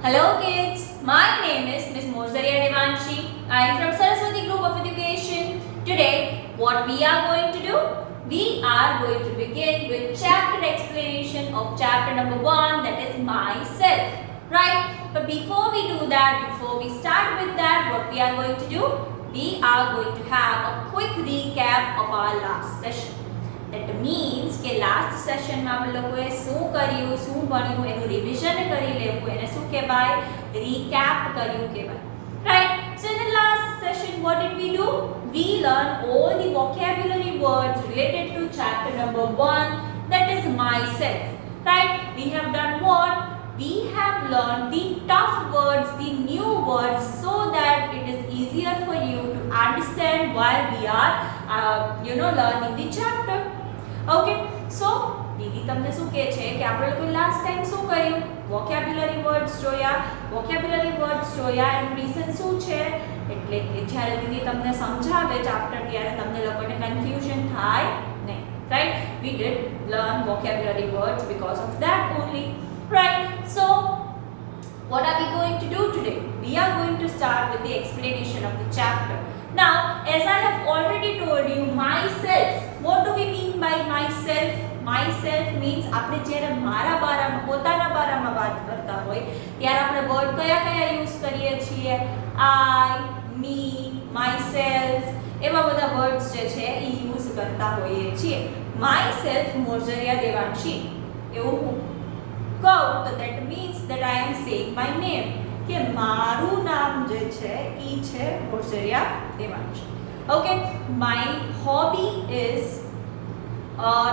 Hello kids, my name is Miss Mozaria Devanshi. I am from Saraswati Group of Education. Today, what we are going to do? We are going to begin with chapter explanation of chapter number 1, that is myself. Right? But before we do that, before we start with that, what we are going to do? We are going to have a quick recap of our last session. That means કે last સેશનમાં આપણે લોકોએ શું કર્યું શું ભણ્યું એનું revision કરી લેવું એને શું કહેવાય રીકેપ કર્યું કહેવાય right. So in the last session what did we do? We learned all the vocabulary words related to chapter number 1, that is myself, right. We have done what? We have learned the tough words, the new words, so that it is easier for you to understand while we are learning the chapter. Okay so દીદી તમને શું કહે છે કે આપણે લોકો last time શું કર્યું વોકેબ્યુલરી વર્ડ્સ જોયા એનું રીઝન શું છે એટલે કે જ્યારે દીદી તમને સમજાવે ચાપ્ટર ત્યારે તમને લોકોને કન્ફ્યુઝન થાય નહીં right we did learn vocabulary words because of that only right so what are we going to do today? We are going to start with the explanation of the chapter. Now, as I have already told you, myself. What do we mean by myself? Myself means આપણે જ્યારે મારા બારામાં પોતાના બારામાં વાત કરતા હોય ત્યારે આપણે word કયા યુઝ કરીએ છીએ I, me, myself એવા બધા વર્ડ્સ જે છે એ યુઝ કરતા હોઈએ છીએ. Myself મોરજરિયા દેવાંશી એવું હું કહું તો that means that I am saying my name કે મારું નામ જે છે એ છે મોરજરિયા Devanshi. Okay, my hobby is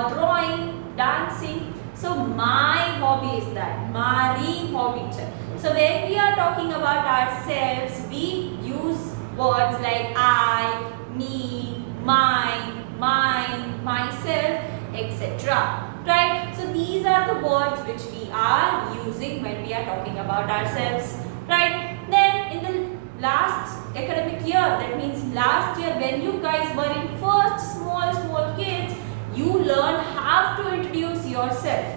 drawing, dancing. So my hobby is that. Mari hobby છે. So when we are talking about ourselves, we use words like I, me, mine, myself, etc. Right? So these are the words which we are using when we are talking about ourselves. Right? Then in the last academic year, that means last year when you guys were in first small kids, you learned how to introduce yourself,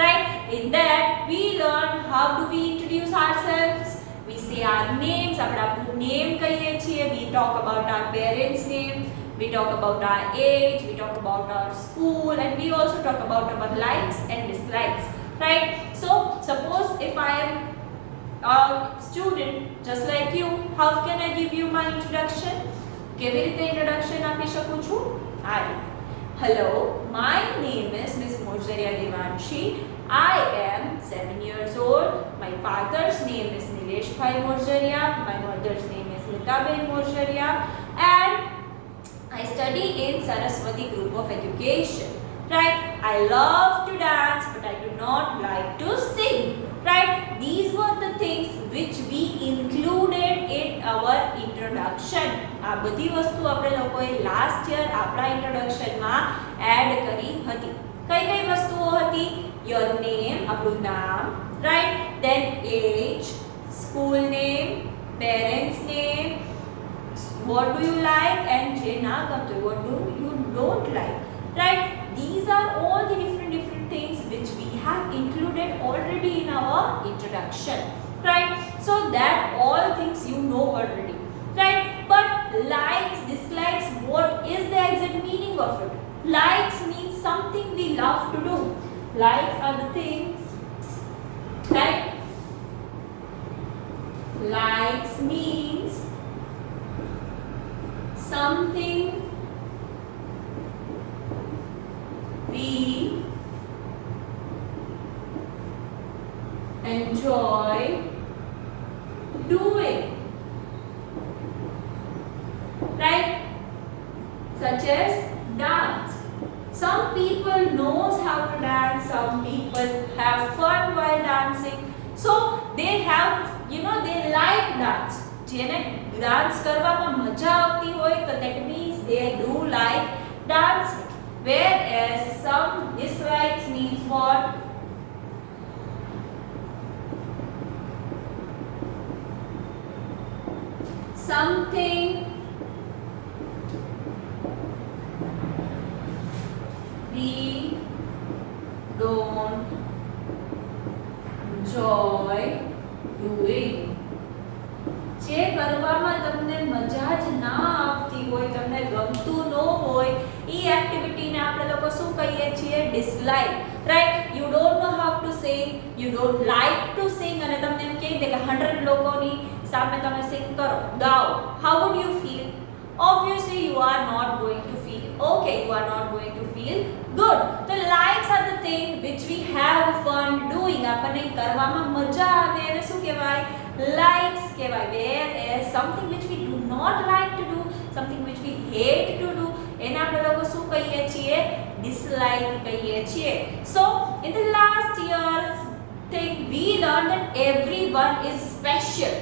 right. In that we learn how do we introduce ourselves. We say our names, apna name kahiye chiye. We talk about our parents name, we talk about our age, we talk about our school, and we also talk about our likes and dislikes, right. So suppose if I am a student just like you, how can I give you my introduction? કેવી રીતે introduction આપી શકું છું? આ રીતે. Hello, my name is Miss Mozaria Devanshi. I am 7 years old. My father's name is Nilesh Bhai Mozaria. My mother's name is Mitaben Mozaria. And I study in Saraswati Group of Education. Right? I love to dance, but I do not like to sing. Right? These were the things which we included in our introduction. આ બધી વસ્તુ આપણે લોકોએ last year આપણા ઇન્ટ્રોડક્શનમાં add કરી હતી. કઈ વસ્તુઓ હતી? યોર નેમ, આપણું નામ, right, then age, school name, parents name, what do you like, and જે ના ગમતું what do you don't like, right. These are all the different things which we have included already in our introduction, right. So that all things you know already, right. But likes, dislikes, what is the exact meaning of it? Likes means something we love to do. Likes are the things, right. Likes means something we enjoy doing, right. Such as dance. Some people knows how to dance, some people have fun while dancing, so they have they like dance. જેને dance કરવામાં મજા આવતી હોય તો that means they do like dancing. Whereas some dislikes means what? Something we don't enjoy doing. you like to sing અને તમને એમ કહી દે કે 100 લોકોની સામે તમે સિંગ કરો, ગાઓ, how would you feel? Obviously you are not going to feel okay, you are not going to feel good. The likes are the thing which we have fun doing. આપણને કરવામાં મજા આવે એને શું કહેવાય? Likes કહેવાય. Whereas something which we do not like to do, something which we hate to do, એને આપણે લોકો શું કહીએ છીએ? Dislike કહીએ છીએ. So in the last year's thing we learned that everyone is special.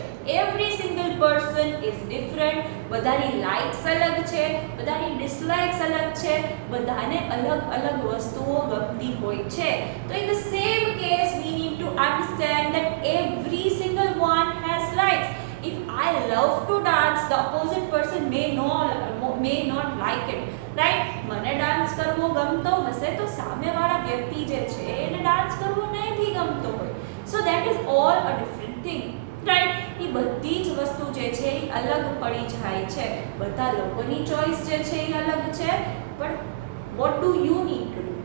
Every single person is different. બધાની likes અલગ છે, બધાની ડિસલાઇક્સ અલગ છે, બધાને અલગ અલગ વસ્તુઓ ગમતી હોય છે. તો in the same case we need to understand that every single one has likes. If I love to dance, the opposite person may not like it, right? મને ડાન્સ કરવો ગમતો હશે તો સામેવાળા વ્યક્તિ જે છે એને ડાન્સ કરવો નહીં ગમતો હોય. So that is all a different thing. Right, એ બધી જ વસ્તુ જે છે એ અલગ પડી જાય છે. બધા લોકોની ચોઈસ જે છે એ અલગ છે, but what do you need to do?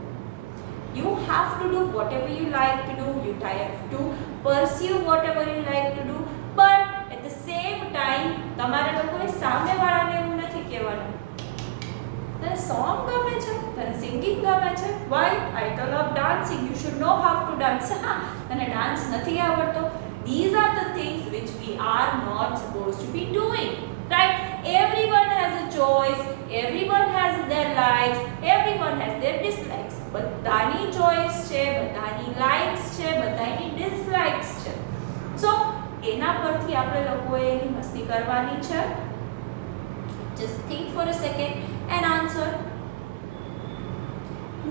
You have to do whatever you like to do. You have to pursue whatever you like to do, but at the same time તમારે લોકોએ સામેવાળાને એવું નથી કહેવાનું તને સોંગ ગમે છે, તને singing ગમે છે, why? I love dancing, you should know how to dance. હા, તને ડાન્સ નથી આવડતો. These are the things which we are not supposed to be doing, right? Everyone has a choice, everyone has their likes, everyone has their dislikes. બધાની choice છે, બધાની likes છે, બધાની dislikes છે. So એના પરથી આપણે લોકોએ એની મસ્તી કરવાની છે. Just think for a second and answer.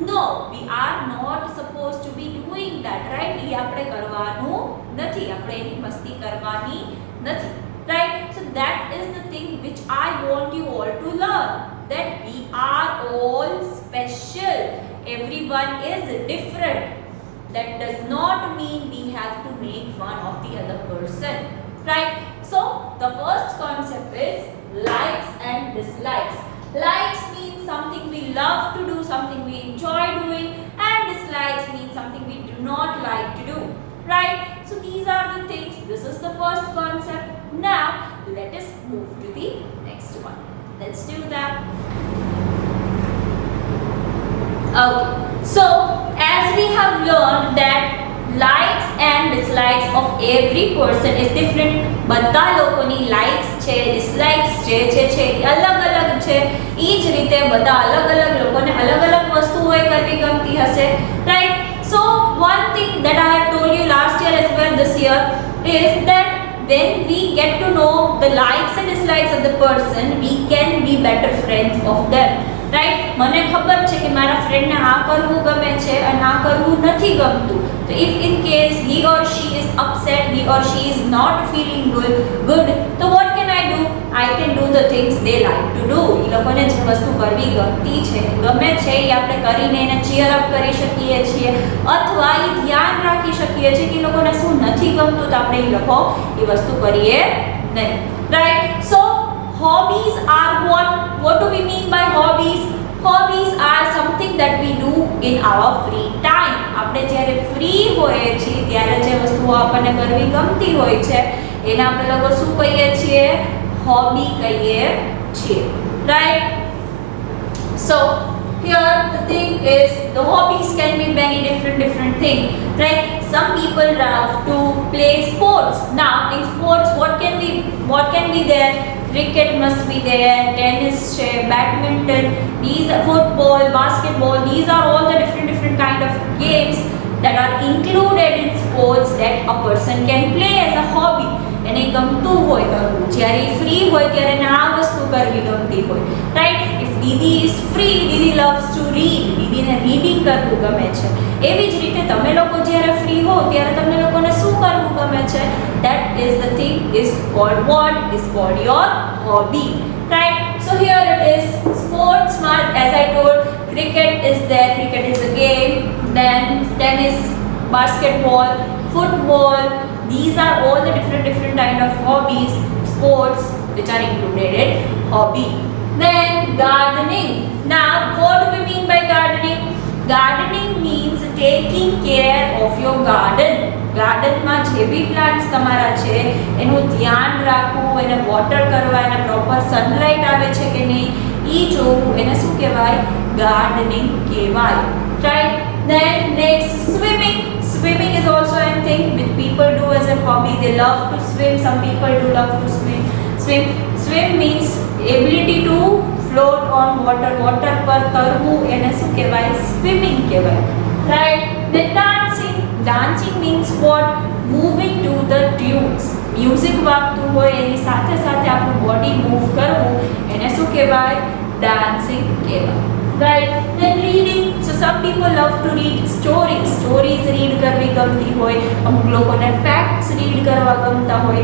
No, we are not supposed to be doing that, right? એ આપણે કરવાનું નથી, આપણે એની મસ્તી કરવાની નથી, right? So that is the thing which I want you all to learn, that we are all special. Everyone is different. That does not mean we have to make fun of the other person, right? So the first concept is likes and dislikes. Likes means something we love to do, something we enjoy doing, and dislikes means something we do not like to do, right? So these are the things. This is the first concept. Now let us move to the next one. Let's do that. Okay, so as we have learned that likes and dislikes of every person is different. બધા લોકોની likes છે, dislikes છે અલગ અલગ છે. એ જ રીતે બધા અલગ અલગ લોકોને અલગ અલગ વસ્તુઓ કરવી ગમતી હશે, right? So one thing that I have told you last year as well this year is that when we get to know the likes and dislikes of the person, we can be better friends of them, right? મને ખબર છે કે મારા ફ્રેન્ડને આ કરવું ગમે છે અને આ કરવું નથી ગમતું. So if in case he or she is upset, he or she is not feeling good, so what can I do? I can do the things they like to do. એ લોકોને જે વસ્તુ કરવી ગમતી છે, ગમે છે, એ આપણે કરીને એને ચીયર અપ કરી શકીએ છીએ, અથવા એ ધ્યાન રાખી શકીએ છીએ કે એ લોકોને શું નથી ગમતું તો આપણે એ લોકો એ વસ્તુ કરીએ નહીં, right? So hobbies are what do we mean by hobbies? Hobbies are something that we do in our free time. આપણે જ્યારે ફ્રી હોઈએ છીએ ત્યારે જે વસ્તુઓ આપણને કરવી ગમતી હોય છે એને આપણે લોકો શું કહીએ છીએ? હોબી કહીએ છીએ, right? So here the thing is the hobbies can be many different things, right? Some people love to play sports. Now in sports what can be there? Cricket must be there, tennis, badminton, these are football, basketball. These are all the different kind of games that are included in sports that a person can play as a hobby. એને ગમતું હોય કરવું, જ્યારે free હોય ત્યારે એને આ વસ્તુ કરવી ગમતી હોય, રાઈટ? ઇફ દીદી ઇઝ ફ્રી, દીદી loves to read, દીદીને રીડિંગ કરવું ગમે છે. એવી જ રીતે તમે લોકો જ્યારે ફ્રી હો ત્યારે તમને લોકોને શું કરવું ગમે છે? That is the thing is called what? Is called your hobby, right? So here it is sports. As I told, cricket is there, cricket is a game, then tennis, basketball, football. These are all the different kind of hobbies, sports which are included in hobby. Then gardening. Now what do we mean by gardening? Gardening means taking care of your garden, ગાર્ડનમાં જે બી plants તમારા છે એનું ધ્યાન રાખવું, એને water કરવા, એને પ્રોપર સનલાઇટ આવે છે કે નહીં એ જોવું, એને શું કહેવાય? ગાર્ડનિંગ કહેવાય. Right. Then next, swimming. Swimming is also a thing which people do as a hobby. They love to swim. Some people do love to swim means ability to float on water. Water પર તરવું એને શું કહેવાય? Swimming કહેવાય. Right. Then dancing. Dancing means what? Moving to the tunes. Music વાગતું હોય એની સાથે સાથે આપણું body move કરવું એને શું કહેવાય? Dancing કહેવાય. Right. Then reading. So some people love to read stories. Stories read કરવી ગમતી હોય, અમુક લોકોને facts read કરવા ગમતા હોય,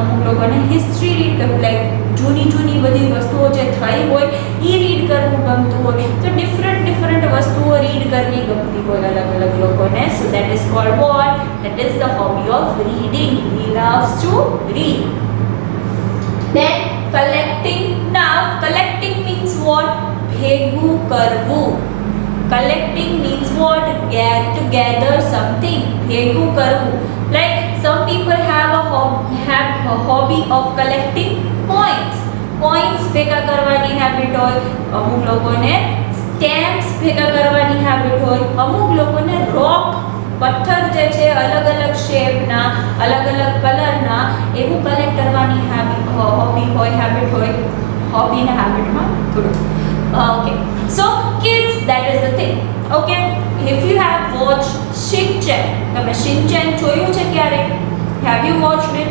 અમુક લોકોને history read કરવું, like જૂની બધી વસ્તુઓ જે થઈ હોય એ રીડ કરવું ગમતું હોય. તો ડિફરન્ટ વસ્તુઓ રીડ કરવી ગમતી હોય અલગ લોકોને. So that is called what? That is the hobby of reading. He loves to read. Then collecting. Now collecting means what? ભેગું કરવું. Collecting means what? To gather something. ભેગું કરવું. Like some people have a hobby of collecting coins. Coins ભેગા કરવાની habit હોય, અમુક લોકોને stamps ભેગા કરવાની હેબિટ હોય, અમુક લોકોને રોક પથ્થર જે છે અલગ શેપના, અલગ કલરના એવું કલેક્ટ કરવાની હોબી હોય, હેબિટ હોય. હોબીના હેબિટમાં થોડું okay. So kids, that is the thing. Okay, if you have watched Shinchan, તમે Shinchan જોયું છે ક્યારે? Have you watched it?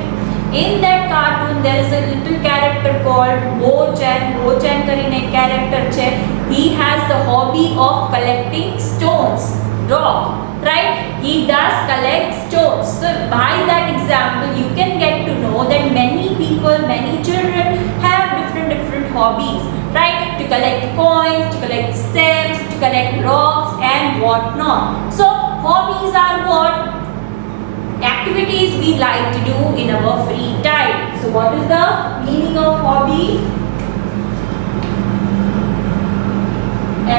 In that cartoon there is a little character called Bo-chan. Bo-chan કરીને એક character છે. He has the hobby of collecting stones, rock, right? He does collect stones. So by that example you can get to know that many people, many children have different hobbies, right? To collect coins, to collect stamps, to collect rocks and what not. So hobbies are what? Activities we like to do in our free time. So what is the meaning of hobby?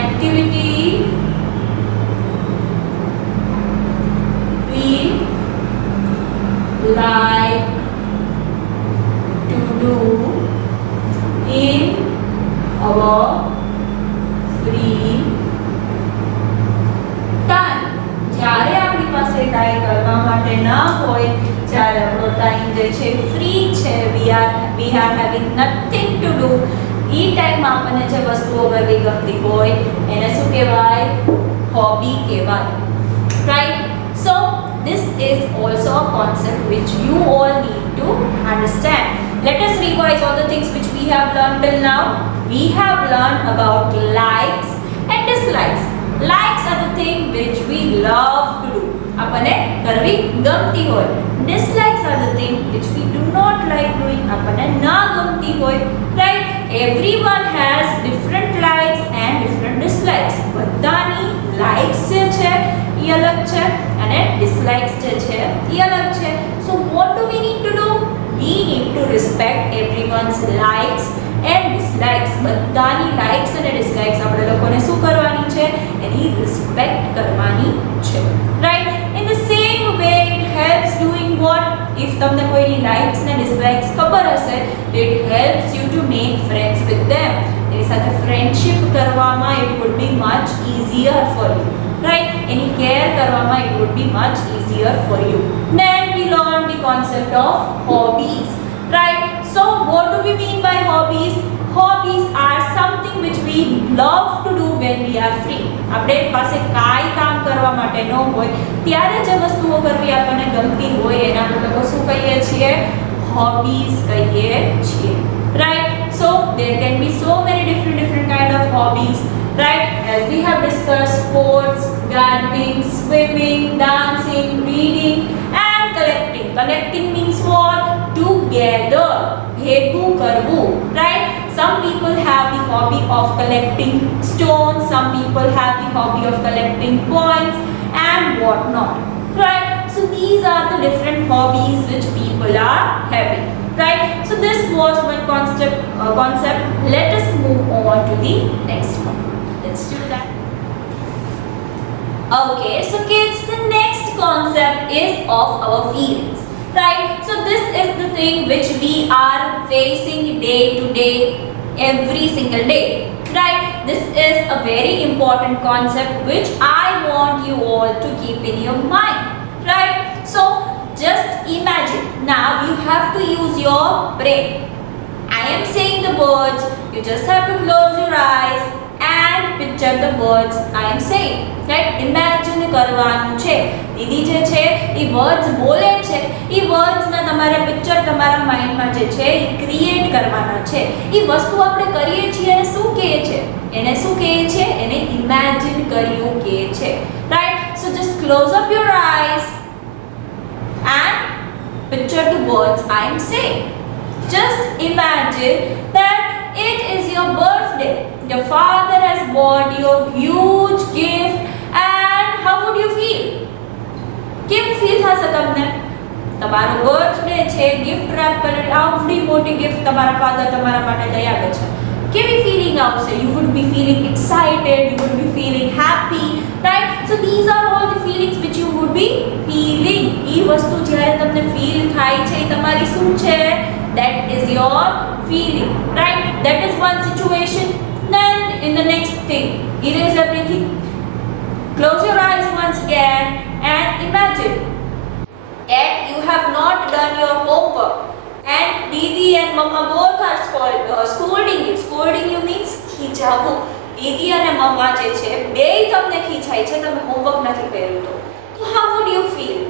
Activity we like to do in our free time. જ્યારે આપણી પાસે time કરવા માટે ના હોય, જ્યારે આપણો time જે છે ફ્રી છે, we are having nothing to do, એ ટાઈમમાં આપણને જે વસ્તુઓ કરવી ગમતી હોય એને શું કહેવાય? હોબી કહેવાય. Right? So this is also a concept which you all need to understand. Let us revise all the things which we have learned till now. We have learned about likes and dislikes. Likes are the thing which we love to do. આપણને કરવી ગમતી હોય. Dislikes are the thing which we do not like doing. આપણને ના ગમતી હોય. Right? Everyone has different likes and different dislikes. બધાની likes જે છે એ અલગ છે અને dislikes જે છે એ અલગ છે. So what do we need to do? We need to respect everyone's likes and dislikes. બધાની likes અને dislikes આપણે લોકોને શું કરવાની છે? એની respect કરવાની છે. Right? In the same way it helps doing what? If તમને કોઈની likes અને dislikes ખબર હશે, it helps you to make friends with them. એની સાથે friendship કરવામાં it would be much easier for you. Right? Any care કરવામાં it would be much easier for you. Then we learn the concept of hobbies. Right? So what do we mean by hobbies? Hobbies are something which we love to do when we are free. આપણે પાસે કાઈ કામ કરવા માટે ન હોય ત્યારે જે વસ્તુઓ કરવી આપણને ગમતી હોય એને આપણે લોકો શું કહીએ છીએ? Hobbies કહીએ છીએ. Right? So there can be so many different kind of hobbies. Right? As we have discussed, sports, gardening, swimming, dancing, reading and collecting. Collecting means what? Together. ભેગું કરવું. Right? Some people have the hobby of collecting stones, some people have the hobby of collecting coins and what not. Right? So these are the different hobbies which people are having. Right? So this was one concept. Let us move on to the next one. Let's do that. Okay, so kids, the next concept is of our feelings, right? So this is the thing which we are facing day to day, every single day, right? This is a very important concept which I want you all to keep in your mind, right? So just imagine, now you have to use your brain. I am saying the words, you just have to close your eyes and picture the words I am saying, right? Imagine કરવાનું છે. દીદી જે છે એ words બોલે છે, એ વર્ડ્સના તમારે picture તમારા માઇન્ડમાં જે છે એ ક્રિએટ કરવાના છે. એ વસ્તુ આપણે કરીએ છીએ એને શું કહે છે? એને શું કહે છે? એને ઇમેજિન કર્યું કહે છે, right? So just close up your eyes and picture the words I am saying. Just imagine that it is your birthday. Your father has bought you a huge gift, and how would you feel? કેમ feel થશે તમને? તમારો birthday છે, gift wrap કરેલી આવડી મોટી gift તમારા father તમારા માટે લઈ આવે છે. કેવી ફીલિંગ આવશે? You would be feeling excited, you would be feeling happy, right? So these are all the feelings which you would be feeling. એ વસ્તુ જ્યારે તમને ફીલ થાય છે એ તમારી શું છે? That is your feeling, right? That is one situation. Then in the next thing, erase everything. Close your eyes once again and imagine that you have not done your homework and Didi and Mama both are scolding you. Scolding you means ખીજાવું. દીદી અને મમ્મા જે છે બેય તમને ખીજાય છે તમે homework નથી કર્યું તો. So how would you feel?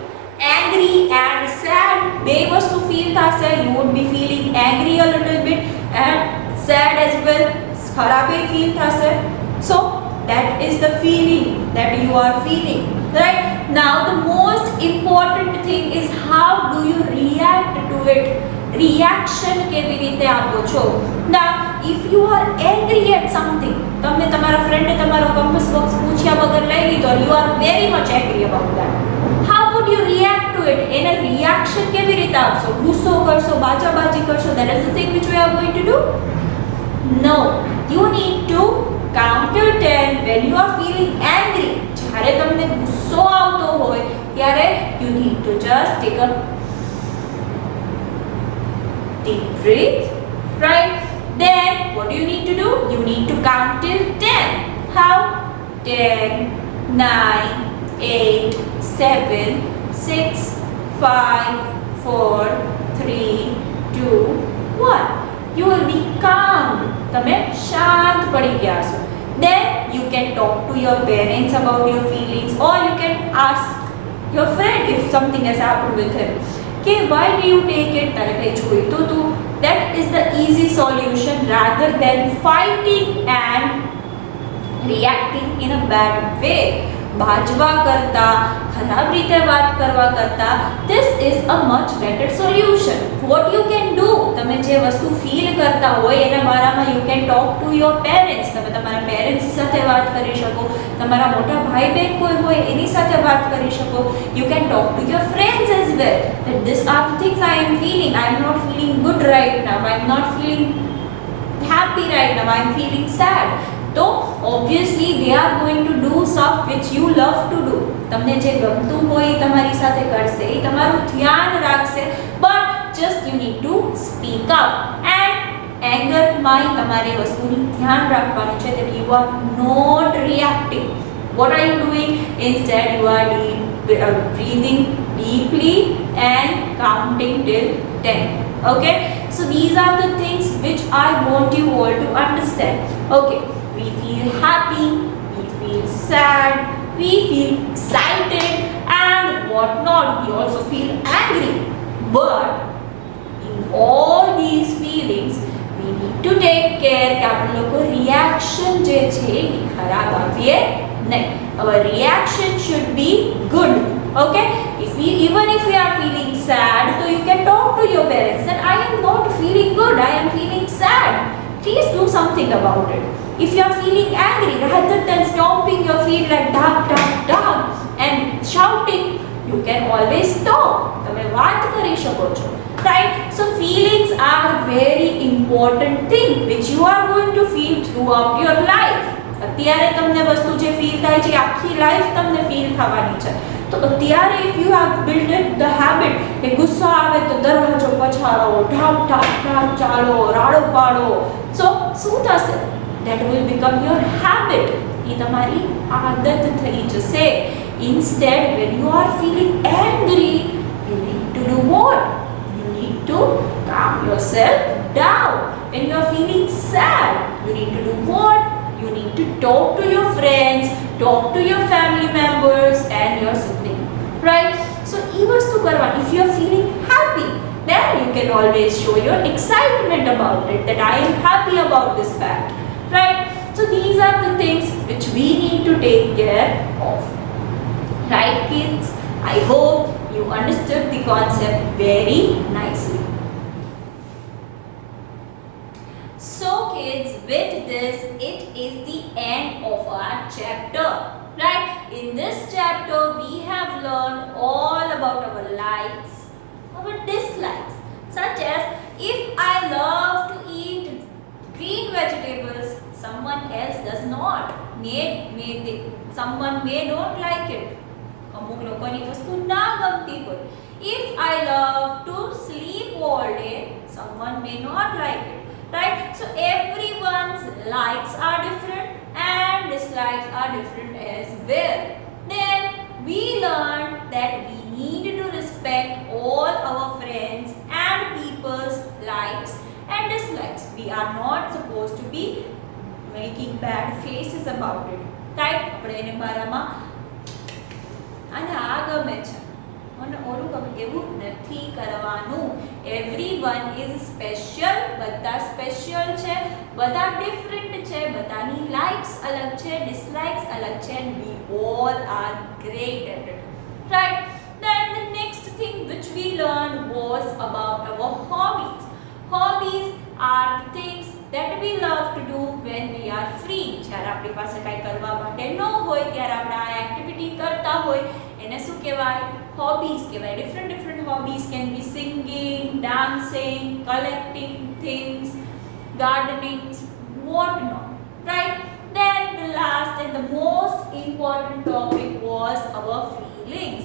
Angry and sad. બે વસ્તુ ફીલ થશે. You would be feeling angry a little bit and sad as well. ખરાબે ફીલ થશે. So that is the feeling that you are feeling, right? Now the most important thing is how do you react to it? Reaction કેવી રીતે આપો છો? Now if you are angry at something, તમને તમારા ફ્રેન્ડે તમારો compass box પૂછ્યા વગર લઈ લીધો, you are very much angry about that. How would you react to it? એને reaction કેવી રીતે આપશો? ગુસ્સો કરશો, બાચાબાચી કરશો? That is the thing which we are going to do? No, you need to count till 10 when you are feeling angry. જ્યારે તમને ગુસ્સો આવતો હોય ત્યારે you need to just take a deep breath, right? Then what do you need to do? You need to count till 10. How? 10, 9, 8, 7, 6, 5, 4, 3, 2, 1. You will be calm. તમે શાંત પડી ગયા છો. Then you can talk to your parents about your feelings, or you can ask your friend if something has happened with him. Okay, why do you take it? તારે કઈ જોઈતું હતું? That is the easy solution rather than fighting and reacting in a bad way. બાજવા કરતા, ખરાબ રીતે વાત કરવા કરતા, this is a much better solution. What you can do? તમે જે વસ્તુ ફીલ કરતા હોય એના બારામાં you can talk to your parents. તમે તમારા પેરેન્ટ્સ સાથે વાત કરી શકો, તમારા મોટા ભાઈ બહેન કોઈ હોય એની સાથે વાત કરી શકો. You can talk to your friends as well. That these are the things I am feeling. I am not feeling good right now. I am not feeling happy right now. I am feeling sad. So obviously they are going to do stuff which you love to do. તમને જે ગમતું હોય તમારી સાથે કરશે, એ તમારું ધ્યાન રાખશે, but just you need to speak up. And anger માં તમારે વસ્તુની ધ્યાન રાખવાનું છે that you are not reacting. What are you doing? Instead you are breathing deeply and counting till 10. Okay, so these are the things which I want you all to understand. Okay, we feel happy, we feel sad, we feel excited and whatnot. We also feel angry. But in all these feelings, we need to take care કે આપણે લોકો reaction જે છે એ ખરાબ આપીએ નહીં. Our reaction should be good. Okay, even if we are feeling sad, so you can talk to your parents that I am not feeling good, I am feeling sad. Please do something about it. If you are feeling angry, rather than stomping your feet like dog, dog, dog and shouting, you can always talk. તમે વાત કરી શકો છો, right? So feelings are very important thing which you are going to feel throughout your life. અત્યારે તમને વસ્તુ જે feel થાય છે આખી લાઈફ તમને ફીલ થવાની છે. તો અત્યારે if you have build the habit કે ગુસ્સો આવે તો દરવાજો પછાડો, ઢાક ઢાક ઢાક ચાલો, રાડો પાડો, સો શું થશે? That will become your habit. એ તમારી આદત થઈ જશે. Instead, when you are feeling angry, you need to do what? You need to calm yourself down. When you are feeling sad, you need to do what? You need to talk to your friends, talk to your family members and your sibling, right? So એ વસ્તુ કરવાની. If you are feeling happy, then you can always show your excitement about it, that I am happy about this fact, right? So these are the things which we need to take care of, right kids? I hope you understood the concept very nicely. So kids, with this it is the end of our chapter, right? In this chapter we have learned all about our likes, our dislikes, such as if I love to eat green vegetables, someone else does not. Someone may don't like it. અમુક લોકોની વસ્તુ ના ગમતી હોય. If I love to sleep all day, someone may not like it. Right? So everyone's likes are different and dislikes are different as well. Then we learned that we need to respect all our friends and people's likes and dislikes. We are not supposed to be making bad faces about it. Right? આપણે એને બારામાં અને આ ગમે છે અને ઓલું ગમે એવું નથી કરવાનું. Everyone is special. બધા સ્પેશિયલ છે, બધા ડિફરન્ટ છે, બધાની લાઇક્સ અલગ છે, ડિસલાઇક્સ અલગ છે, and we all are great at it, right? Then the next thing which we learned was about our hobbies. Hobbies are things that we love to do when we are free. જ્યારે આપણી પાસે કાંઈ કરવા માટે ન હોય ત્યારે આપણે આ એક્ટિવિટી કરતા હોય એને શું કહેવાય? Hobbies કહેવાય. Different hobbies can be singing, dancing, collecting things, gardening, whatnot, right? Then the last and the most important topic was our feelings,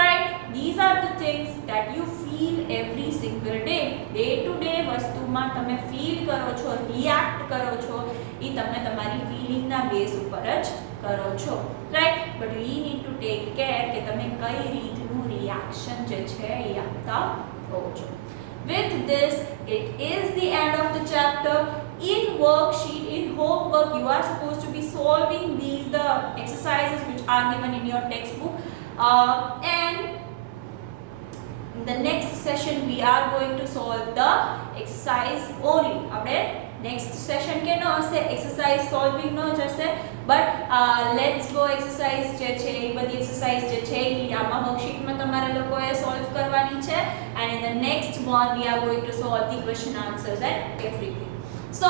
right? These are the things that you feel every single day. Day to day વસ્તુમાં તમે feel કરો છો, react કરો છો, એ તમે તમારી ફીલિંગના base ઉપર જ કરો છો, right? But we need to take care કે તમે કઈ રીતનું રિએક્શન જે છે એ આપતા હોવ છો. With this, it is the end of the chapter. In worksheet, in homework, you are supposed to be solving the exercises which are given in your textbook. And in the next session, we are going to solve the exercise only. આપણે next session કે ન હશે exercise solving નો જ હશે, but let's go exercise જે છે એ બધી exercise જે છે એ આમાં વર્કશીટમાં તમારે લોકોએ solve કરવાની છે, and in the next one we are going to solve the question answers and everything. So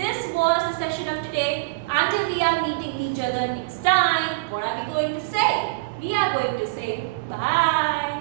this was the session of today. Until we are meeting each other next time, what are we going to say? We are going to say bye.